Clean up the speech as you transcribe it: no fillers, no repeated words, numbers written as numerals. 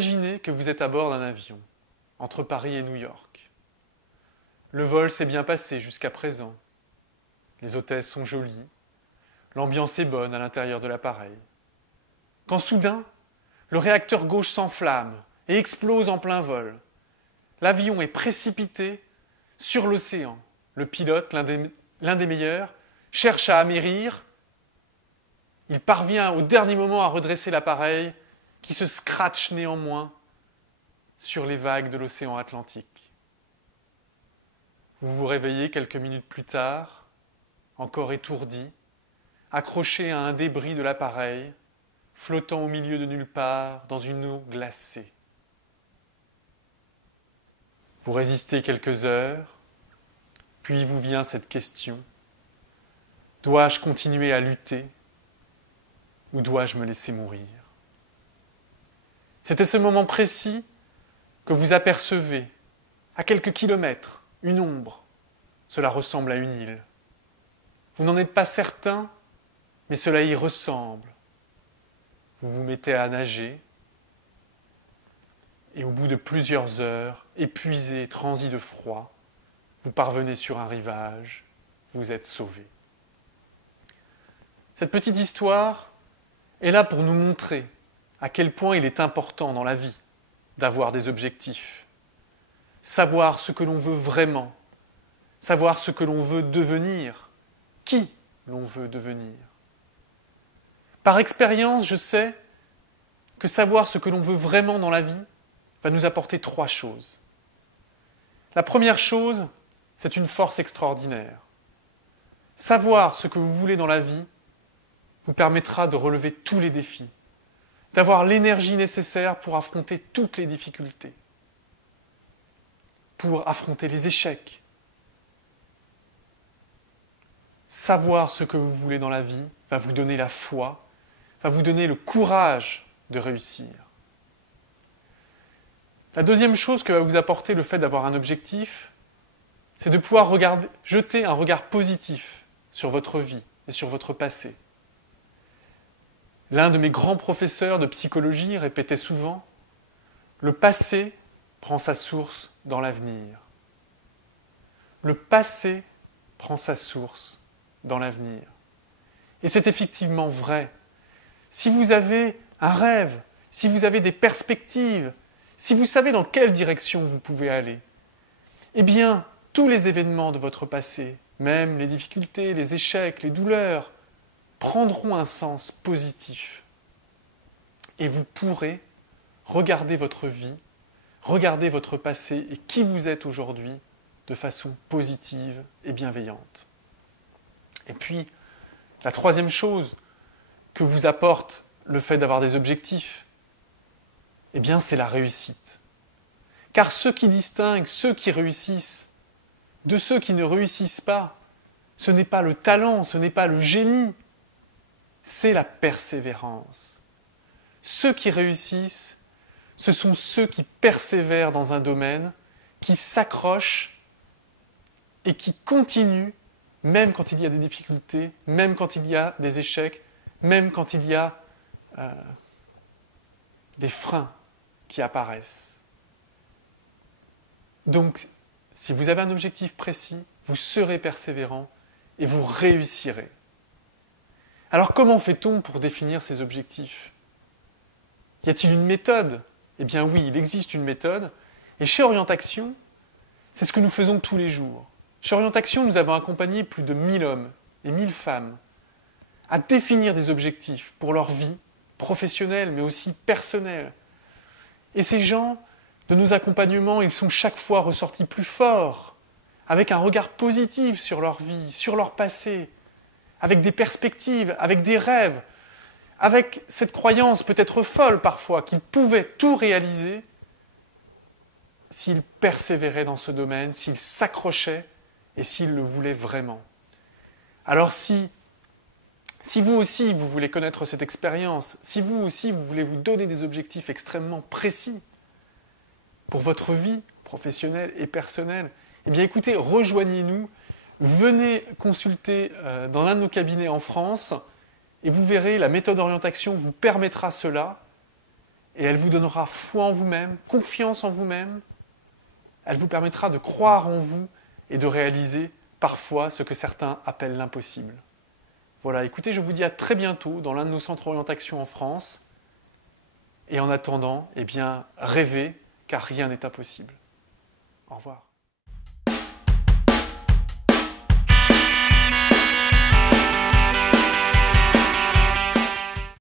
Imaginez que vous êtes à bord d'un avion, entre Paris et New York. Le vol s'est bien passé jusqu'à présent. Les hôtesses sont jolies, l'ambiance est bonne à l'intérieur de l'appareil. Quand soudain, le réacteur gauche s'enflamme et explose en plein vol. L'avion est précipité sur l'océan. Le pilote, l'un des meilleurs, cherche à amérir. Il parvient au dernier moment à redresser l'appareil qui se scratche néanmoins sur les vagues de l'océan Atlantique. Vous vous réveillez quelques minutes plus tard, encore étourdi, accroché à un débris de l'appareil, flottant au milieu de nulle part dans une eau glacée. Vous résistez quelques heures, puis vous vient cette question. Dois-je continuer à lutter ou dois-je me laisser mourir ? C'est à ce moment précis que vous apercevez, à quelques kilomètres, une ombre. Cela ressemble à une île. Vous n'en êtes pas certain, mais cela y ressemble. Vous vous mettez à nager, et au bout de plusieurs heures, épuisé, transi de froid, vous parvenez sur un rivage, vous êtes sauvé. Cette petite histoire est là pour nous montrer à quel point il est important dans la vie d'avoir des objectifs, savoir ce que l'on veut vraiment, savoir ce que l'on veut devenir, qui l'on veut devenir. Par expérience, je sais que savoir ce que l'on veut vraiment dans la vie va nous apporter 3 choses. La première chose, c'est une force extraordinaire. Savoir ce que vous voulez dans la vie vous permettra de relever tous les défis, d'avoir l'énergie nécessaire pour affronter toutes les difficultés, pour affronter les échecs. Savoir ce que vous voulez dans la vie va vous donner la foi, va vous donner le courage de réussir. La deuxième chose que va vous apporter le fait d'avoir un objectif, c'est de pouvoir jeter un regard positif sur votre vie et sur votre passé. L'un de mes grands professeurs de psychologie répétait souvent « Le passé prend sa source dans l'avenir. » Le passé prend sa source dans l'avenir. Et c'est effectivement vrai. Si vous avez un rêve, si vous avez des perspectives, si vous savez dans quelle direction vous pouvez aller, eh bien, tous les événements de votre passé, même les difficultés, les échecs, les douleurs, prendront un sens positif. Et vous pourrez regarder votre vie, regarder votre passé et qui vous êtes aujourd'hui de façon positive et bienveillante. Et puis, la troisième chose que vous apporte le fait d'avoir des objectifs, eh bien, c'est la réussite. Car ce qui distingue ceux qui réussissent de ceux qui ne réussissent pas, ce n'est pas le talent, ce n'est pas le génie, c'est la persévérance. Ceux qui réussissent, ce sont ceux qui persévèrent dans un domaine, qui s'accrochent et qui continuent, même quand il y a des difficultés, même quand il y a des échecs, même quand il y a des freins qui apparaissent. Donc, si vous avez un objectif précis, vous serez persévérant et vous réussirez. Alors, comment fait-on pour définir ces objectifs ? Y a-t-il une méthode ? Eh bien oui, il existe une méthode. Et chez Orientaction, c'est ce que nous faisons tous les jours. Chez Orientaction, nous avons accompagné plus de 1000 hommes et 1000 femmes à définir des objectifs pour leur vie professionnelle, mais aussi personnelle. Et ces gens, de nos accompagnements, ils sont chaque fois ressortis plus forts, avec un regard positif sur leur vie, sur leur passé, avec des perspectives, avec des rêves, avec cette croyance peut-être folle parfois qu'ils pouvaient tout réaliser s'ils persévéraient dans ce domaine, s'ils s'accrochaient et s'ils le voulaient vraiment. Alors si vous aussi vous voulez connaître cette expérience, si vous aussi vous voulez vous donner des objectifs extrêmement précis pour votre vie professionnelle et personnelle, eh bien écoutez, rejoignez-nous, venez consulter dans l'un de nos cabinets en France et vous verrez, la méthode Orientaction vous permettra cela et elle vous donnera foi en vous-même, confiance en vous-même. Elle vous permettra de croire en vous et de réaliser parfois ce que certains appellent l'impossible. Voilà, écoutez, je vous dis à très bientôt dans l'un de nos centres orientation en France. Et en attendant, eh bien, rêvez, car rien n'est impossible. Au revoir.